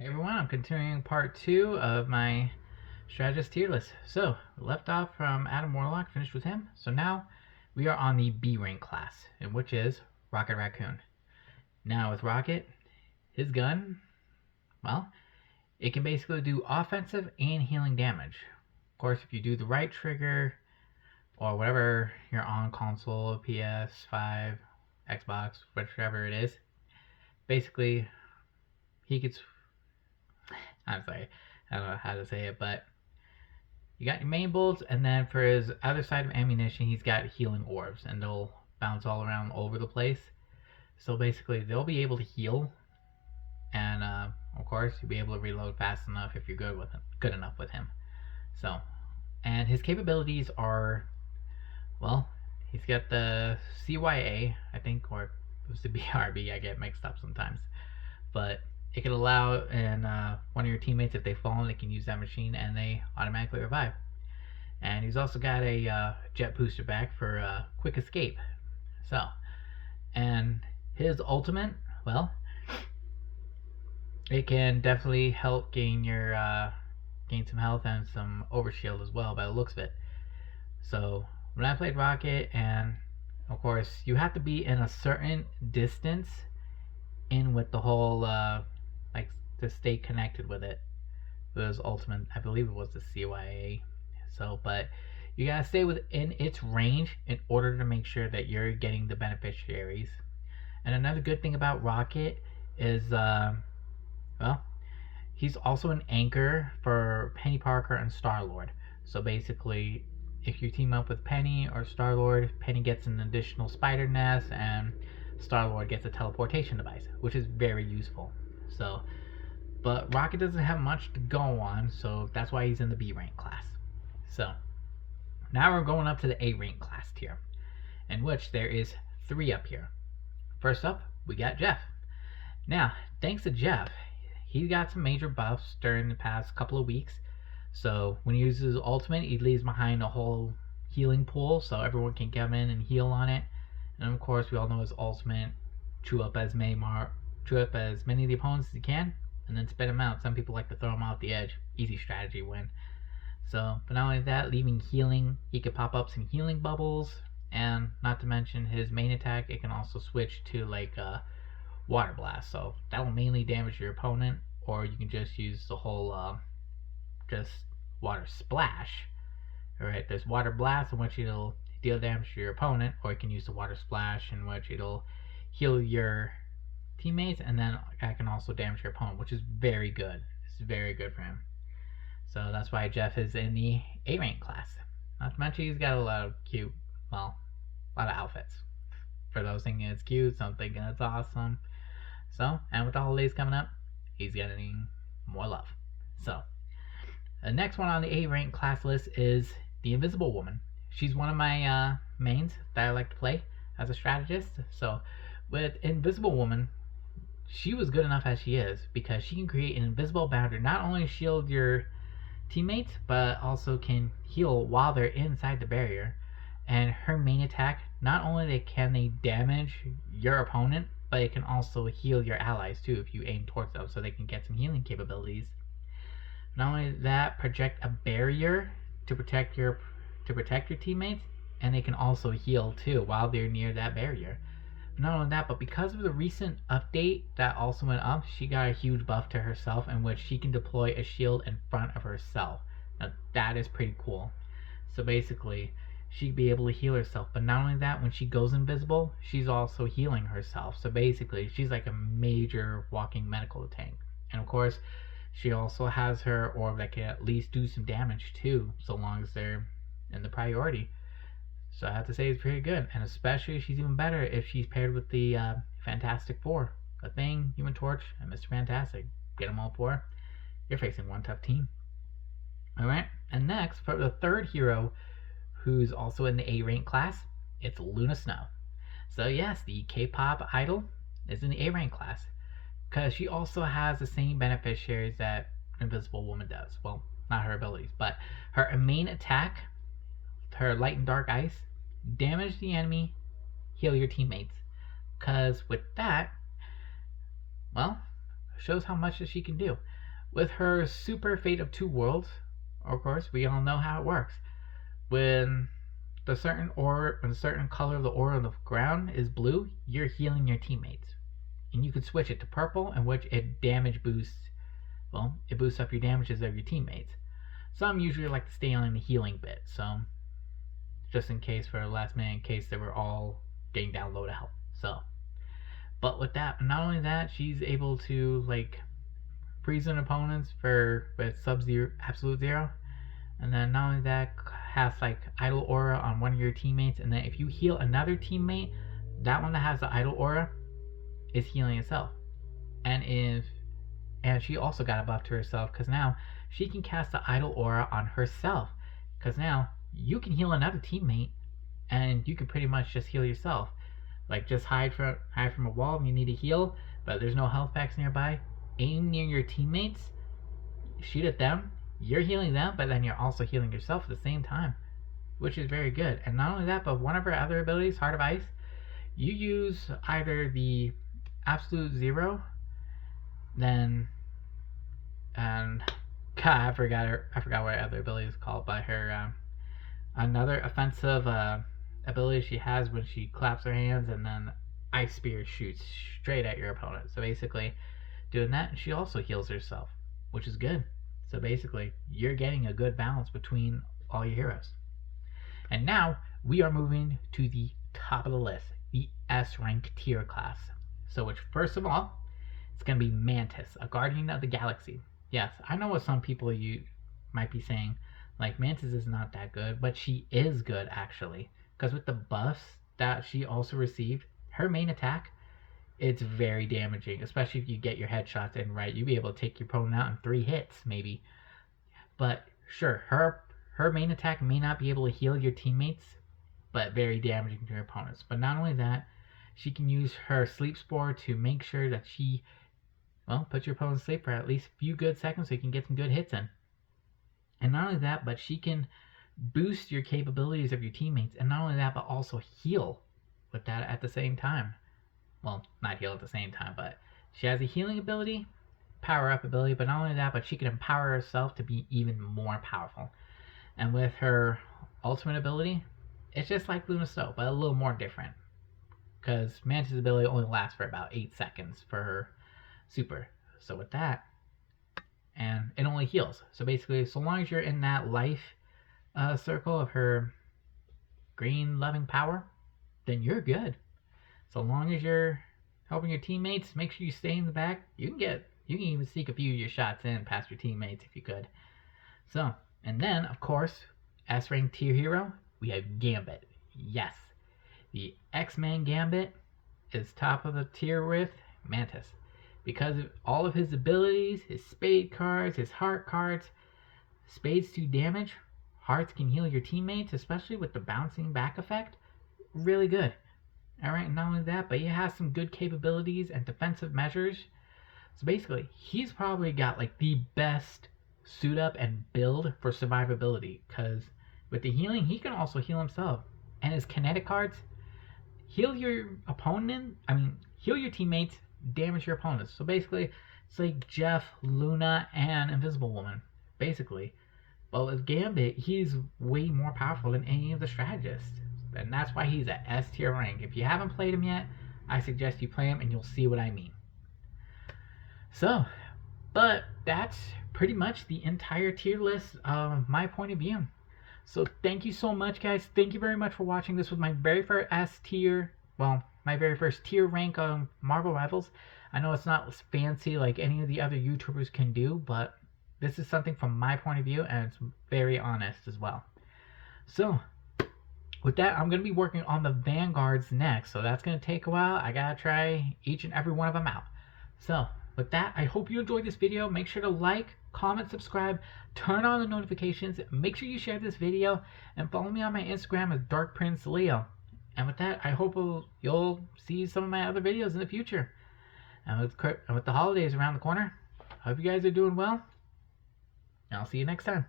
Hey everyone, I'm continuing part 2 of my Strategist tier list. So, left off from Adam Warlock, finished with him. So now we are on the B rank class, which is Rocket Raccoon. Now with Rocket, his gun, well, it can basically do offensive and healing damage. Of course, if you do the right trigger, or whatever you're on console, PS5, Xbox, whichever it is, basically he gets I'm sorry, I don't know how to say it, but you got your main bolts, and then for his other side of ammunition, he's got healing orbs, and they'll bounce all around over the place. So basically, they'll be able to heal, and of course, you'll be able to reload fast enough if you're good enough with him. So, and his capabilities are, well, he's got the CYA, I think, or it was the BRB. I get mixed up sometimes, but it can allow one of your teammates, if they fall, they can use that machine and they automatically revive. And he's also got a jet booster back for quick escape. So, and his ultimate, well, it can definitely help gain some health and some overshield as well by the looks of it. So when I played Rocket, and of course you have to be in a certain distance in with the whole like to stay connected with it. It was ultimate, I believe it was the CYA. So, but you gotta stay within its range in order to make sure that you're getting the beneficiaries. And another good thing about Rocket is, well, he's also an anchor for Penny Parker and Star Lord. So basically, if you team up with Penny or Star Lord, Penny gets an additional spider nest, and Star Lord gets a teleportation device, which is very useful. So, but Rocket doesn't have much to go on, so that's why he's in the B rank class. So, now we're going up to the A rank class tier, in which there is 3 up here. First up, we got Jeff. Now, thanks to Jeff, he got some major buffs during the past couple of weeks. So when he uses his ultimate, he leaves behind a whole healing pool, so everyone can come in and heal on it. And of course, we all know his ultimate: chew up as many of the opponents as he can, and then spit them out. Some people like to throw them off the edge. Easy strategy win. So, but not only that, leaving healing, he could pop up some healing bubbles, and not to mention his main attack, it can also switch to like water blast. So that will mainly damage your opponent, or you can just use the whole just water splash. Alright, there's water blast, in which it'll deal damage to your opponent, or you can use the water splash, in which it'll heal your teammates, and then that can also damage your opponent, which is very good. It's very good for him. So that's why Jeff is in the A rank class. Not to mention he's got a lot of a lot of outfits. For those thinking it's cute, some thinking it's awesome. So, and with the holidays coming up, he's getting more love. So, the next one on the A rank class list is the Invisible Woman. She's one of my mains that I like to play as a strategist. So, with Invisible Woman, she was good enough as she is because she can create an invisible boundary, not only shield your teammates, but also can heal while they're inside the barrier. And her main attack, not only can they damage your opponent, but it can also heal your allies too if you aim towards them, so they can get some healing capabilities. Not only that, project a barrier to protect your teammates, and they can also heal too while they're near that barrier. Not only that, but because of the recent update that also went up, she got a huge buff to herself, in which she can deploy a shield in front of herself. Now that is pretty cool. So basically, she'd be able to heal herself. But not only that, when she goes invisible, she's also healing herself. So basically, she's like a major walking medical tank. And of course, she also has her orb that can at least do some damage too, so long as they're in the priority. So I have to say it's pretty good, and especially she's even better if she's paired with the Fantastic Four. The Thing, Human Torch, and Mr. Fantastic. Get them all 4. You're facing one tough team. Alright, and next, for the third hero who's also in the A rank class, it's Luna Snow. So yes, the K-pop idol is in the A rank class, because she also has the same beneficiaries that Invisible Woman does. Well, not her abilities, but her main attack, her Light and Dark Ice, damage the enemy, heal your teammates. Because with that, well, shows how much that she can do. With her super Fate of Two Worlds, of course, we all know how it works. When when a certain color of the aura on the ground is blue, you're healing your teammates. And you can switch it to purple, in which it damage boosts. Well, it boosts up your damages of your teammates. Some usually like to stay on the healing bit, so just in case for the last minute, in case they were all getting down low to health. So, but with that, not only that, she's able to like freeze an opponents with sub-zero, absolute zero, and then not only that, has like idle aura on one of your teammates, and then if you heal another teammate, that one that has the idle aura is healing itself. And she also got a buff to herself because now she can cast the idle aura on herself. Because now you can heal another teammate, and you can pretty much just heal yourself. Like just hide from a wall when you need to heal, but there's no health packs nearby. Aim near your teammates, shoot at them. You're healing them, but then you're also healing yourself at the same time, which is very good. And not only that, but one of her other abilities, Heart of Ice, you use either the absolute zero, then God, I forgot what her other ability is called, but her another offensive ability she has when she claps her hands, and then Ice Spear shoots straight at your opponent. So basically, doing that, she also heals herself, which is good. So basically, you're getting a good balance between all your heroes. And now we are moving to the top of the list, the S rank tier class. So which first of all, it's going to be Mantis, a Guardian of the Galaxy. Yes, I know what some people you might be saying, like Mantis is not that good, but she is good actually. Because with the buffs that she also received, her main attack, it's very damaging, especially if you get your headshots in right. You'll be able to take your opponent out in 3 hits, maybe. But sure, her main attack may not be able to heal your teammates, but very damaging to your opponents. But not only that, she can use her Sleep Spore to make sure that she, well, puts your opponent to sleep for at least a few good seconds so you can get some good hits in. And not only that, but she can boost your capabilities of your teammates. And not only that, but also heal with that at the same time. Well, not heal at the same time, but she has a healing ability, power up ability, but not only that, but she can empower herself to be even more powerful. And with her ultimate ability, it's just like Luna Soap, but a little more different. Because Mantis' ability only lasts for about 8 seconds for her super. So with that, and it only heals. So basically, so long as you're in that life circle of her green loving power, then you're good. So long as you're helping your teammates, make sure you stay in the back. You can even sneak a few of your shots in past your teammates if you could. So, and then of course, S rank tier hero, we have Gambit. Yes, the X-Men Gambit is top of the tier with Mantis. Because of all of his abilities, his spade cards, his heart cards, spades do damage, hearts can heal your teammates, especially with the bouncing back effect. Really good. Alright, not only that, but he has some good capabilities and defensive measures. So basically, he's probably got like the best suit up and build for survivability. Because with the healing, he can also heal himself. And his kinetic cards, heal your teammates, damage your opponents. So basically, it's like Jeff, Luna, and Invisible Woman. Basically. But with Gambit, he's way more powerful than any of the strategists. And that's why he's at S tier rank. If you haven't played him yet, I suggest you play him and you'll see what I mean. So, but that's pretty much the entire tier list of my point of view. So thank you so much, guys. Thank you very much for watching. This was my very first S tier, well, my very first tier rank on Marvel Rivals. I know it's not fancy like any of the other YouTubers can do, but this is something from my point of view, and it's very honest as well. So, with that, I'm going to be working on the Vanguards next, so that's going to take a while. I got to try each and every one of them out. So, with that, I hope you enjoyed this video. Make sure to like, comment, subscribe, turn on the notifications, make sure you share this video, and follow me on my Instagram as DarkPrinceLeo. And with that, I hope you'll see some of my other videos in the future. And with the holidays around the corner, I hope you guys are doing well, and I'll see you next time.